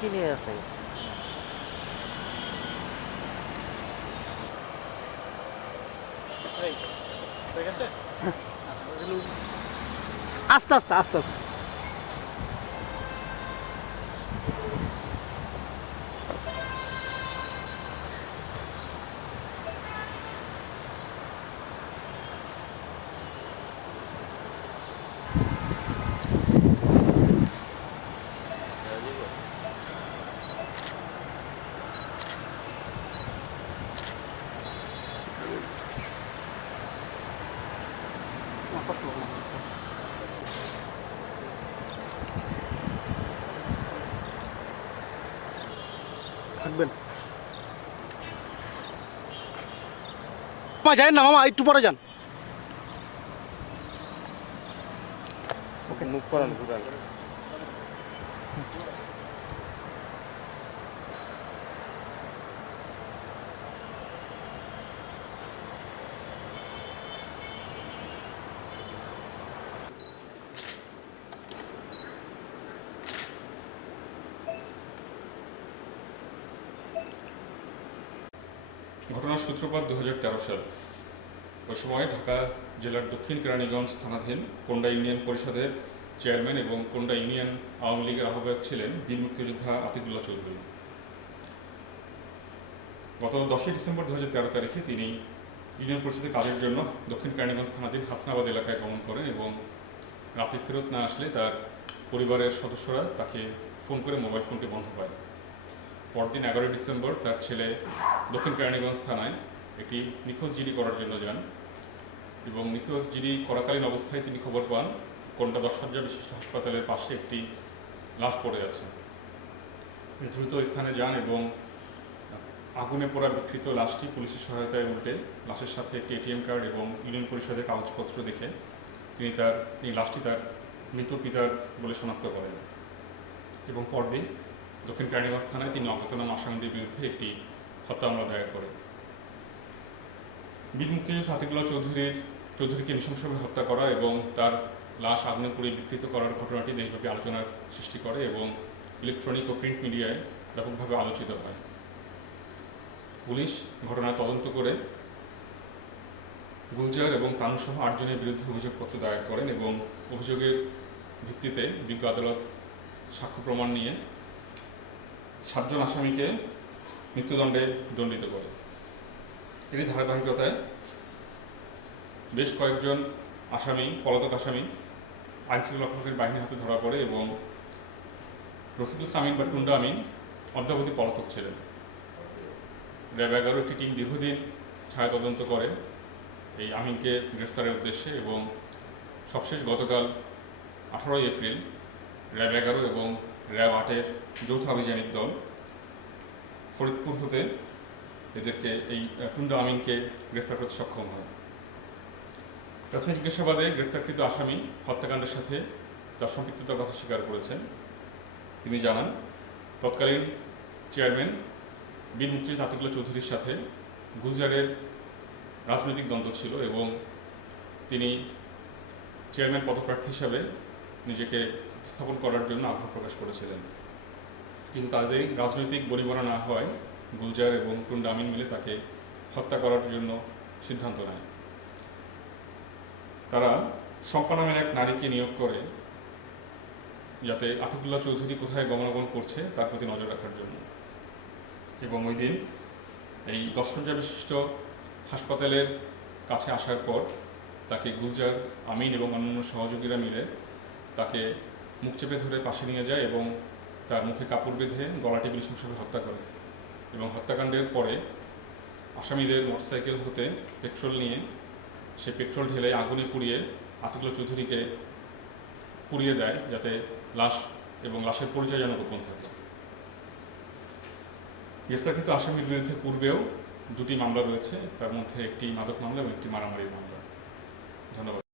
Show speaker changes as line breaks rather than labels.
কি নিয়ে আছে
আস্তে আস্তে আস্তে আস্তে। মামা যাই না মামা একটু পরে যান।
মুখ করান ঘুরান।
ঘটনার সূত্রপাত দু হাজার তেরো সাল। ওই সময় ঢাকা জেলার দক্ষিণ কেরানীগঞ্জ থানাধীন কোন্ডা ইউনিয়ন পরিষদের চেয়ারম্যান এবং কোন্ডা ইউনিয়ন আওয়ামী লীগের আহ্বায়ক ছিলেন বীর মুক্তিযোদ্ধা আতিকুল্লাহ চৌধুরী। গত দশই ডিসেম্বর দু হাজার তেরো তারিখে তিনি ইউনিয়ন পরিষদের কাজের জন্য দক্ষিণ কেরানীগঞ্জ থানাধীন হাসনাবাদ এলাকায় গমন করেন এবং রাতে ফেরত না আসলে তার পরিবারের সদস্যরা তাকে ফোন করে মোবাইল ফোনটি বন্ধ পায়। পরদিন এগারোই ডিসেম্বর তার ছেলে দক্ষিণ কেরানীগঞ্জ থানায় একটি নিখোঁজ জিডি করার জন্য যান এবং নিখোঁজ জিডি করাকালীন অবস্থায় তিনি খবর পান, কোনটা দশ হাজার বিশিষ্ট হাসপাতালের পাশে একটি লাশ পড়ে আছে। দ্রুত স্থানে যান এবং আগুনে পোড়া বিকৃত লাশটি পুলিশের সহায়তায় উল্টে লাশের সাথে একটি এটিএম কার্ড এবং ইউনিয়ন পরিষদের কাগজপত্র দেখে তিনি তার এই লাশটি তার মৃত পিতার বলে শনাক্ত করেন এবং পরদিন দক্ষিণ কেরানীগঞ্জ থানায় তিনি অজ্ঞাতনাম আসামিদের বিরুদ্ধে একটি হত্যা মামলা দায়ের করেন। বীর মুক্তিযোদ্ধা আতিকুল্লাহ চৌধুরীর, চৌধুরীকে নৃশংসভাবে হত্যা করা এবং তার লাশ আগুনে পুড়ে বিকৃত করার ঘটনাটি দেশব্যাপী আলোচনার সৃষ্টি করে এবং ইলেকট্রনিক ও প্রিন্ট মিডিয়ায় ব্যাপকভাবে আলোচিত হয়। পুলিশ ঘটনার তদন্ত করে গুলজার এবং তানুসহ আটজনের বিরুদ্ধে অভিযোগপত্র দায়ের করেন এবং অভিযোগের ভিত্তিতে বিজ্ঞ আদালত সাক্ষ্য প্রমাণ নিয়ে সাতজন আসামিকে মৃত্যুদণ্ডে দণ্ডিত করে। এরই ধারাবাহিকতায় বেশ কয়েকজন আসামি, পলাতক আসামি আইনশৃঙ্খলা রক্ষকের বাহিনীর হাতে ধরা পড়ে এবং রফিকুল সামিন বা টুন্ডা আমিন অদ্যাবধি পলাতক ছিলেন। র্যাব এগারো একটি টিম দীর্ঘদিন ছায়া তদন্ত করে এই আমিনকে গ্রেফতারের উদ্দেশ্যে এবং সবশেষ গতকাল আঠারোই এপ্রিল র্যাব এগারো এবং র্যাব আটের যৌথ আভিযানিক দল ফরিদপুর হতে এদেরকে এই টুন্ডা আমিনকে গ্রেফতার করতে সক্ষম হয়। প্রাথমিক জিজ্ঞাসাবাদে গ্রেফতারকৃত আসামি হত্যাকাণ্ডের সাথে তার সম্পৃক্ততার কথা স্বীকার করেছেন। তিনি জানান, তৎকালীন চেয়ারম্যান বীর মুক্তিযোদ্ধা আতিকুল্লাহ চৌধুরীর সাথে গুলজারের রাজনৈতিক দ্বন্দ্ব ছিল এবং তিনি চেয়ারম্যান পদপ্রার্থী হিসাবে নিজেকে স্থাপন করার জন্য আগ্রহ প্রকাশ করেছিলেন। কিন্তু তাদের রাজনৈতিক বনিবনা না হওয়ায় গুলজার এবং টুন্ডা আমিন মিলে তাকে হত্যা করার জন্য সিদ্ধান্ত নেয়। তারা শম্পা নামের এক নারীকে নিয়োগ করে, যাতে আতিকুল্লাহ চৌধুরী কোথায় গমনাগমন করছে তার প্রতি নজর রাখার জন্য। এবং ওই দিন এই দর্শনজা বিশিষ্ট হাসপাতালের কাছে আসার পর তাকে গুলজার, আমিন এবং অন্যান্য সহযোগীরা মিলে তাকে মুখ চেপে ধরে পাশে নিয়ে যায় এবং তার মুখে কাপড় বেঁধে গলা টেবিল নৃশংসভাবে হত্যা করে এবং হত্যাকাণ্ডের পরে আসামিদের মোটরসাইকেল হতে পেট্রোল নিয়ে সে পেট্রোল ঢেলে আগুনে পুড়িয়ে আতিকুল্লাহ চৌধুরীকে পুড়িয়ে দেয় যাতে লাশ এবং লাশের পরিচয় যেন গোপন থাকে। গ্রেফতারকৃত আসামির বিরুদ্ধে পূর্বেও দুটি মামলা রয়েছে, তার মধ্যে একটি মাদক মামলা এবং একটি মারামারির মামলা। ধন্যবাদ।